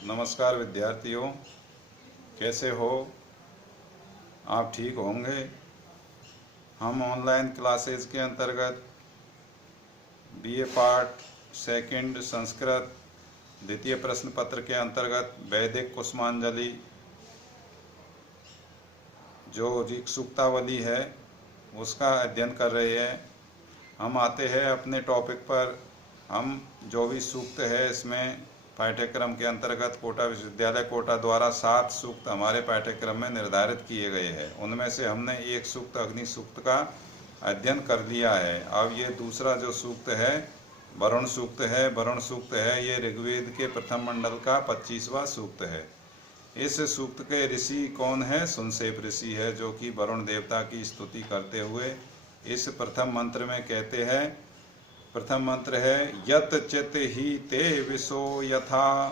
नमस्कार विद्यार्थियों, कैसे हो आप? ठीक होंगे। हम ऑनलाइन क्लासेस के अंतर्गत बीए पार्ट सेकंड संस्कृत द्वितीय प्रश्न पत्र के अंतर्गत वैदिक कुसुमांजलि जो ऋक् सूक्तावली है उसका अध्ययन कर रहे हैं। हम आते हैं अपने टॉपिक पर। हम जो भी सूक्त है इसमें पाठ्यक्रम के अंतर्गत कोटा विश्वविद्यालय कोटा द्वारा 7 सूक्त हमारे पाठ्यक्रम में निर्धारित किए गए हैं। उनमें से हमने एक सूक्त अग्नि सूक्त का अध्ययन कर लिया है। अब ये दूसरा जो सूक्त है वरुण सूक्त है। वरुण सूक्त है ये ऋग्वेद के प्रथम मंडल का 25वां सूक्त है। इस सूक्त के ऋषि कौन है? सुनसेप ऋषि है, जो कि वरुण देवता की स्तुति करते हुए इस प्रथम मंत्र में कहते हैं। प्रथम मंत्र है यत चित ही ते विशो यथा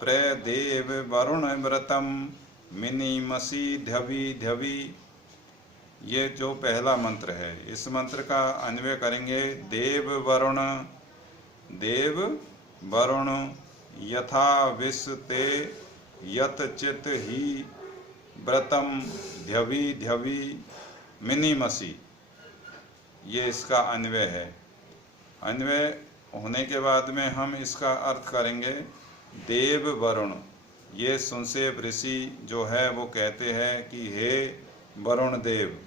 प्रदेव वरुण व्रतम मिनिमसी ध्यवि ध्यवि। ये जो पहला मंत्र है इस मंत्र का अन्वय करेंगे। देव वरुण यथा विश ते यत चित ही व्रतम ध्यवि ध्यवि मिनिमसी। ये इसका अन्वय है। अन्वय होने के बाद में हम इसका अर्थ करेंगे। देव वरुण, ये सुनसेप ऋषि जो है वो कहते हैं कि हे वरुण देव,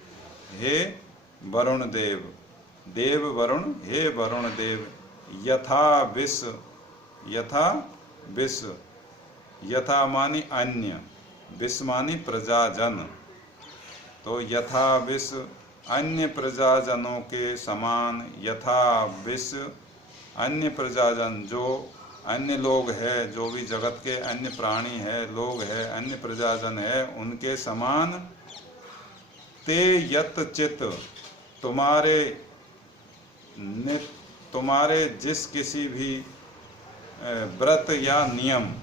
हे वरुण देव, देव वरुण हे वरुण देव, यथा विश, यथा विश, यथा मानी अन्य, विश मानी प्रजाजन, तो यथा विश अन्य प्रजाजनों के समान, यथा विश अन्य प्रजाजन जो अन्य लोग हैं, जो भी जगत के अन्य प्राणी है, लोग है, अन्य प्रजाजन है, उनके समान ते यत चित, तुम्हारे जिस किसी भी व्रत या नियम,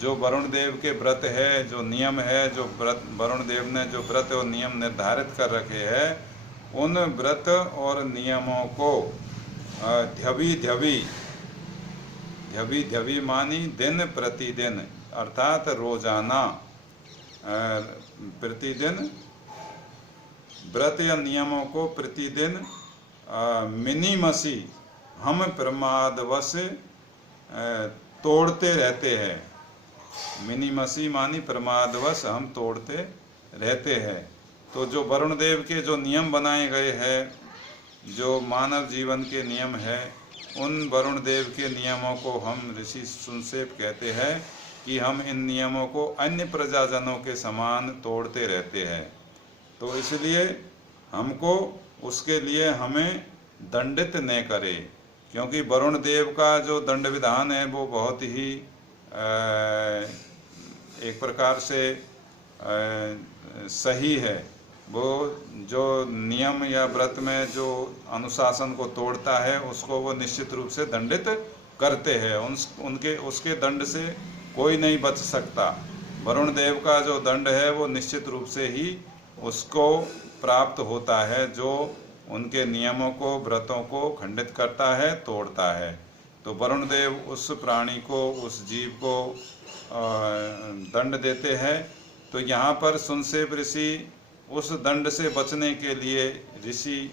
जो वरुण देव के व्रत है, जो नियम है, जो व्रत वरुण देव ने जो व्रत और नियम निर्धारित कर रखे हैं, उन व्रत और नियमों को ध्यवि ध्यवि, ध्यवि ध्यवि मानी दिन प्रतिदिन, अर्थात रोजाना, प्रतिदिन व्रत या नियमों को प्रतिदिन मिनिमसी, हम प्रमादवश तोड़ते रहते हैं। मिनिमसी मानी प्रमादवश हम तोड़ते रहते हैं। तो जो वरुण देव के जो नियम बनाए गए हैं, जो मानव जीवन के नियम है, उन वरुण देव के नियमों को हम ऋषि सुनसेप कहते हैं कि हम इन नियमों को अन्य प्रजाजनों के समान तोड़ते रहते हैं। तो इसलिए हमको उसके लिए हमें दंडित न करे, क्योंकि वरुण देव का जो दंड विधान है वो बहुत ही एक प्रकार से सही है। वो जो नियम या व्रत में जो अनुशासन को तोड़ता है उसको वो निश्चित रूप से दंडित करते हैं। उसके दंड से कोई नहीं बच सकता। वरुण देव का जो दंड है वो निश्चित रूप से ही उसको प्राप्त होता है, जो उनके नियमों को, व्रतों को खंडित करता है, तोड़ता है। तो वरुण देव उस प्राणी को, उस जीव को दंड देते हैं। तो यहाँ पर सुनसेप ऋषि उस दंड से बचने के लिए ऋषि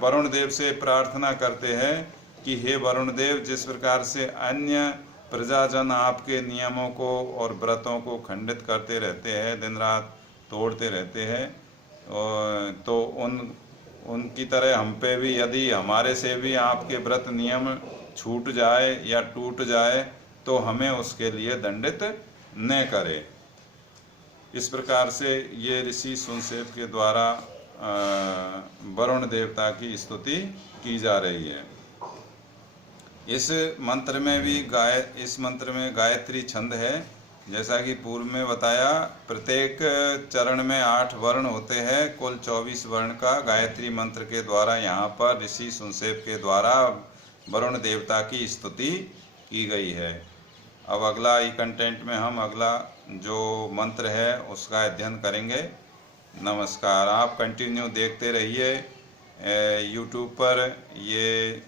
वरुण देव से प्रार्थना करते हैं कि हे वरुण देव, जिस प्रकार से अन्य प्रजाजन आपके नियमों को और व्रतों को खंडित करते रहते हैं, दिन रात तोड़ते रहते हैं, तो उनकी तरह हम पे भी, यदि हमारे से भी आपके व्रत नियम छूट जाए या टूट जाए तो हमें उसके लिए दंडित न करे। इस प्रकार से ये ऋषि सुनसेप के द्वारा वरुण देवता की स्तुति की जा रही है। इस मंत्र में गायत्री छंद है। जैसा कि पूर्व में बताया, प्रत्येक चरण में 8 वर्ण होते हैं। कुल 24 वर्ण का गायत्री मंत्र के द्वारा यहाँ पर ऋषि सुनसेप के द्वारा वरुण देवता की स्तुति की गई है। अब अगला ई कंटेंट में हम अगला जो मंत्र है उसका अध्ययन करेंगे। नमस्कार। आप कंटिन्यू देखते रहिए यूट्यूब पर ये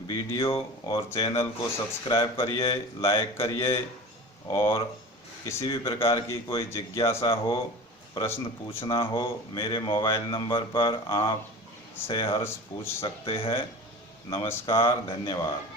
वीडियो और चैनल को सब्सक्राइब करिए, लाइक करिए और किसी भी प्रकार की कोई जिज्ञासा हो, प्रश्न पूछना हो, मेरे मोबाइल नंबर पर आप सहर्ष पूछ सकते हैं। नमस्कार, धन्यवाद।